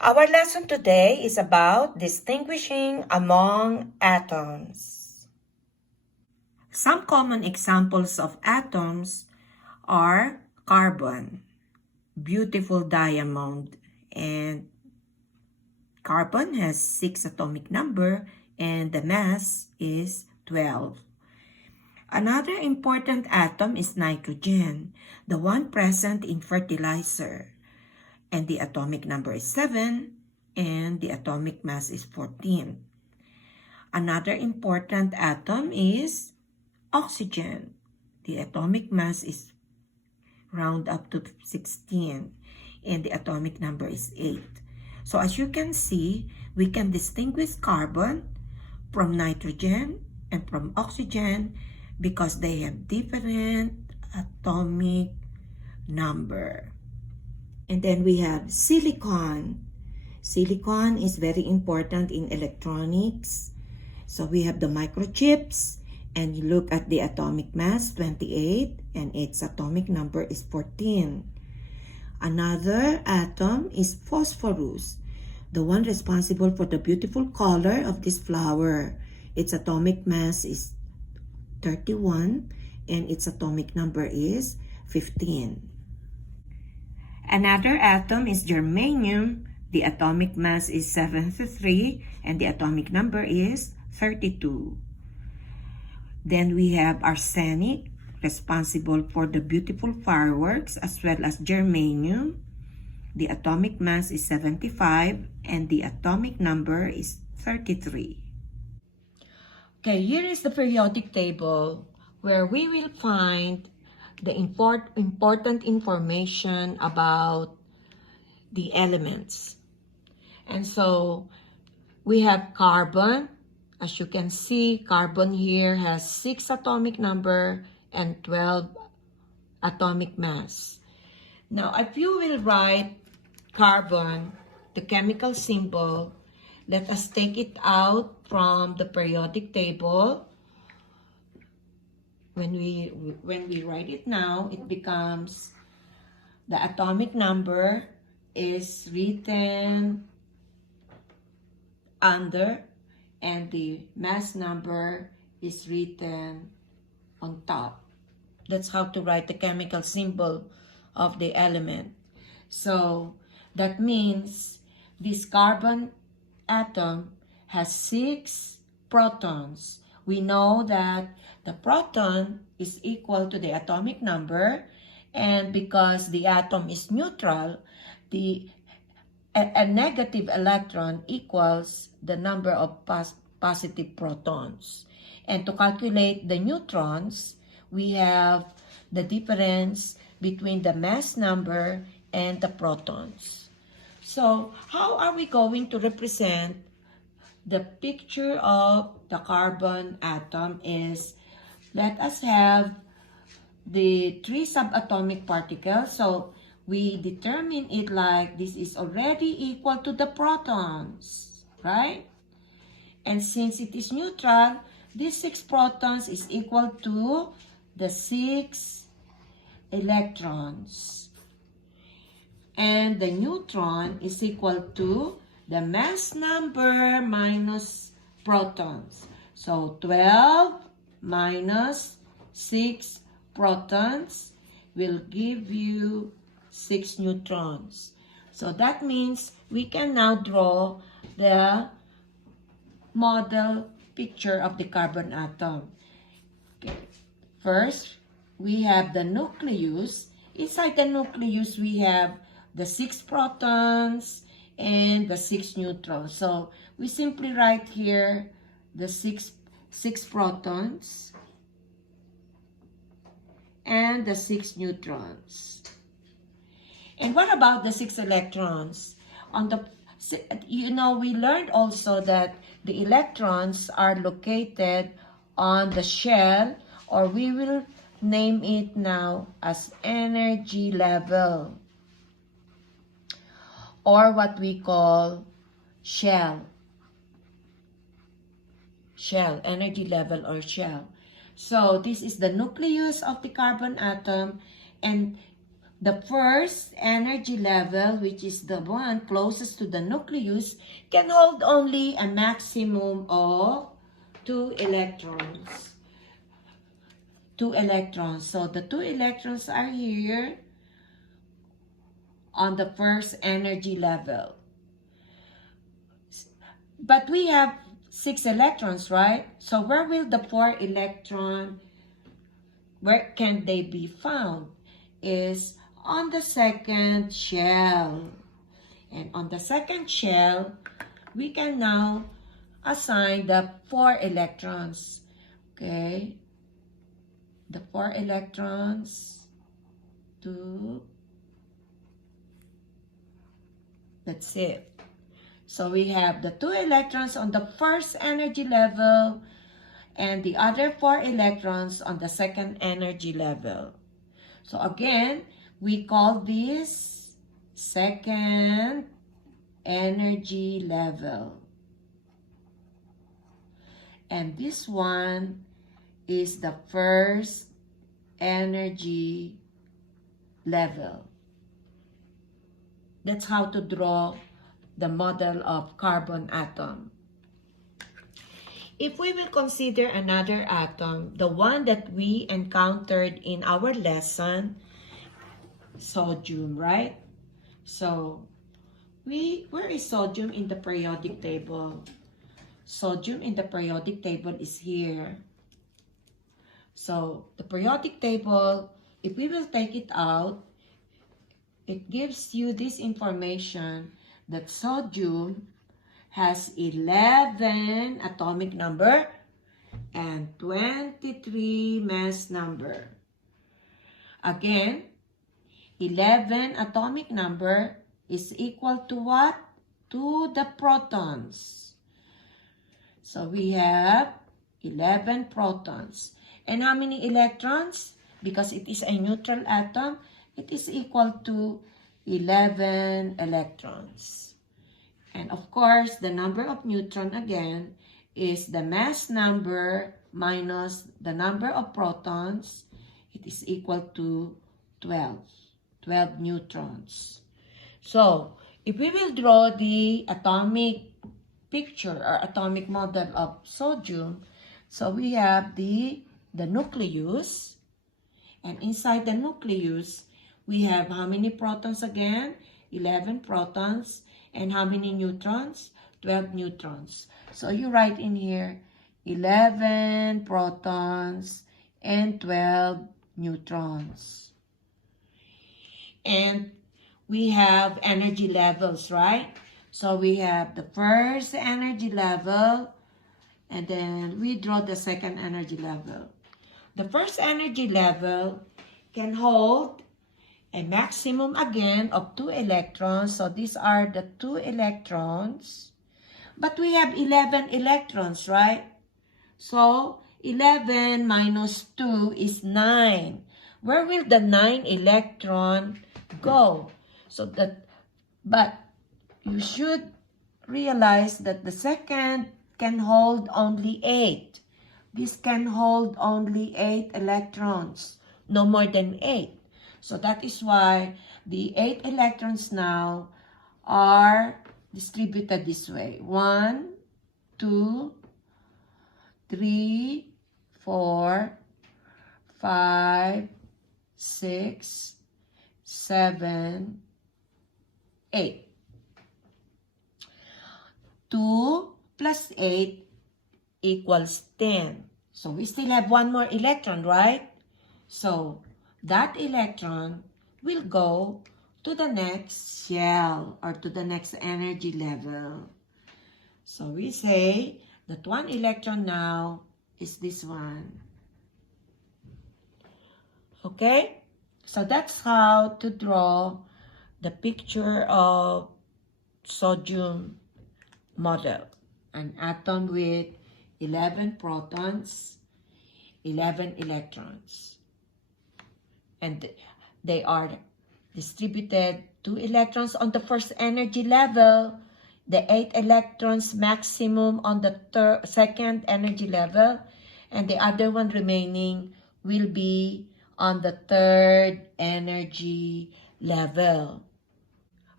Our lesson today is about distinguishing among atoms. Some common examples of atoms are carbon, beautiful diamond, and carbon has 6 atomic number and the mass is 12. Another important atom is nitrogen, the one present in fertilizer. And the atomic number is 7 and the atomic mass is 14. Another important atom is oxygen. The atomic mass is round up to 16 and the atomic number is 8. So as you can see, we can distinguish carbon from nitrogen and from oxygen because they have different atomic number. And then we have silicon. Silicon is very important in electronics. So we have the microchips, and you look at the atomic mass, 28, and its atomic number is 14. Another atom is phosphorus, the one responsible for the beautiful color of this flower. Its atomic mass is 31, and its atomic number is 15. Another atom is germanium. The atomic mass is 73 and the atomic number is 32. Then we have arsenic, responsible for the beautiful fireworks as well as germanium. The atomic mass is 75 and the atomic number is 33. Okay, here is the periodic table where we will find the important information about the elements. And so we have carbon. As you can see, carbon here has 6 atomic number and 12 atomic mass. Now, if you will write carbon, the chemical symbol, let us take it out from the periodic table. When we write it now, it becomes the atomic number is written under and the mass number is written on top. That's how to write the chemical symbol of the element. So that means this carbon atom has 6 protons. We know that the proton is equal to the atomic number, and because the atom is neutral, a negative electron equals the number of positive protons. And to calculate the neutrons, we have the difference between the mass number and the protons. So how are we going to represent the picture of the carbon atom is, let us have the 3 subatomic particles. So we determine it like this is already equal to the protons, right? And since it is neutral, this 6 protons is equal to the 6 electrons. And the neutron is equal to the mass number minus protons. So 12 minus 6 protons will give you 6 neutrons. So that means we can now draw the model picture of the carbon atom. Okay. First, we have the nucleus. Inside the nucleus, we have the 6 protons and the 6 neutrons. So we simply write here the 6 protons and the 6 neutrons. And what about the 6 electrons? We learned also that the electrons are located on the shell, or we will name it now as energy level, or what we call shell, energy level or shell. So this is the nucleus of the carbon atom, and the first energy level, which is the one closest to the nucleus, can hold only a maximum of 2 electrons. 2 electrons. So the 2 electrons are here on the first energy level. But we have 6 electrons, right? So where will the 4 electron, where can they be found? Is on the second shell. And on the second shell, we can now assign the 4 electrons. Okay? The 4 electrons to, that's it. So we have the 2 electrons on the first energy level and the other 4 electrons on the second energy level. So again, we call this second energy level. And this one is the first energy level. That's how to draw the model of carbon atom. If we will consider another atom, the one that we encountered in our lesson, sodium, right? So, where is sodium in the periodic table? Sodium in the periodic table is here. So, the periodic table, if we will take it out, it gives you this information that sodium has 11 atomic number and 23 mass number. Again, 11 atomic number is equal to what? To the protons. So we have 11 protons. And how many electrons? Because it is a neutral atom, it is equal to 11 electrons. And of course, the number of neutron again is the mass number minus the number of protons. It is equal to 12 neutrons. So, if we will draw the atomic picture or atomic model of sodium, so we have the nucleus, and inside the nucleus, we have how many protons again? 11 protons. And how many neutrons? 12 neutrons. So you write in here 11 protons and 12 neutrons. And we have energy levels, right? So we have the first energy level, and then we draw the second energy level. The first energy level can hold a maximum again of 2 electrons. So these are the 2 electrons. But we have 11 electrons, right? So 11 minus 2 is 9. Where will the 9 electron go? So that, but you should realize that the second can hold only 8. This can hold only 8 electrons, no more than 8. So that is why the 8 electrons now are distributed this way. 1, 2, 3, 4, 5, 6, 7, 8. 2 plus 8 equals 10. So we still have one more electron, right? So that electron will go to the next shell or to the next energy level. So we say that one electron now is this one. Okay? So that's how to draw the picture of sodium model. An atom with 11 protons, 11 electrons. And they are distributed 2 electrons on the first energy level, the 8 electrons maximum on the second energy level, and the other one remaining will be on the third energy level.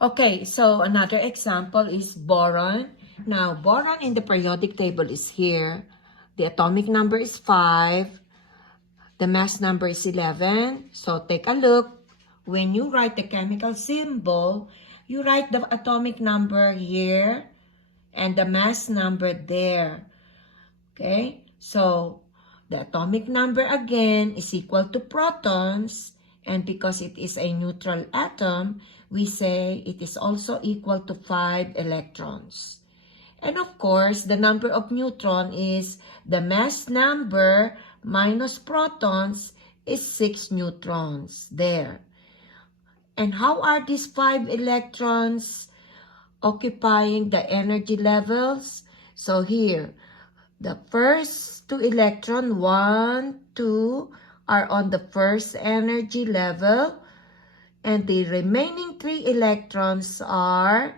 Okay, so another example is boron. Now, boron in the periodic table is here. The atomic number is 5. The mass number is 11. So, take a look. When you write the chemical symbol, you write the atomic number here and the mass number there. Okay? So, the atomic number again is equal to protons. And because it is a neutral atom, we say it is also equal to 5 electrons. And of course, the number of neutron is the mass number minus protons is 6 neutrons there. And how are these 5 electrons occupying the energy levels? So here, the first 2 electrons, 1, 2, are on the first energy level. And the remaining 3 electrons are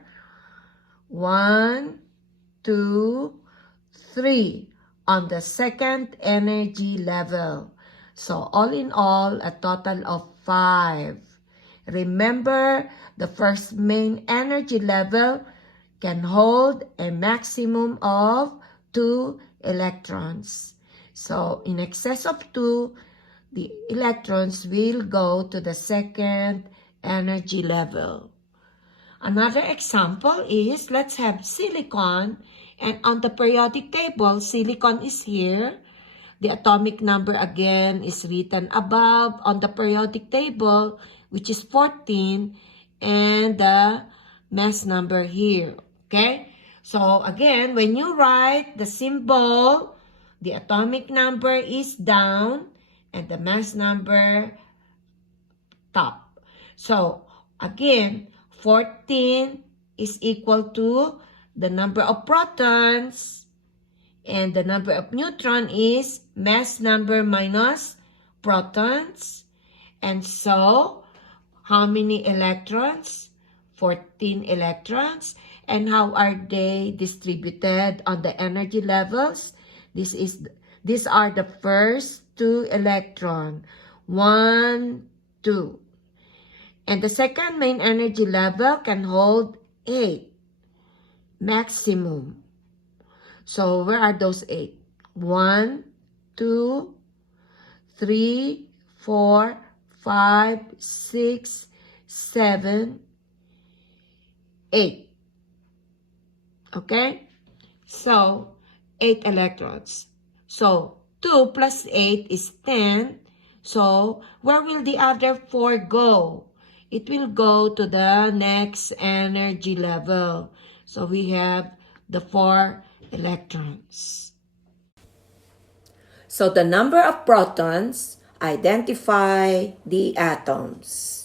1, 2, 3 on the second energy level. So all in all, a total of 5. Remember, the first main energy level can hold a maximum of 2 electrons. So in excess of 2, the electrons will go to the second energy level. Another example is, let's have silicon, and on the periodic table, silicon is here. The atomic number again is written above on the periodic table, which is 14, and the mass number here, okay? So again, when you write the symbol, the atomic number is down, and the mass number top. So again, 14 is equal to the number of protons, and the number of neutron is mass number minus protons. And so, how many electrons? 14 electrons. And how are they distributed on the energy levels? These are the first 2 electrons. 1, 2. And the second main energy level can hold 8 maximum. So where are those 8? 1, 2, 3, 4, 5, 6, 7, 8. Okay? So 8 electrons. So 2 plus 8 is 10. So where will the other 4 go? It will go to the next energy level. So we have the 4 electrons. So the number of protons identify the atoms.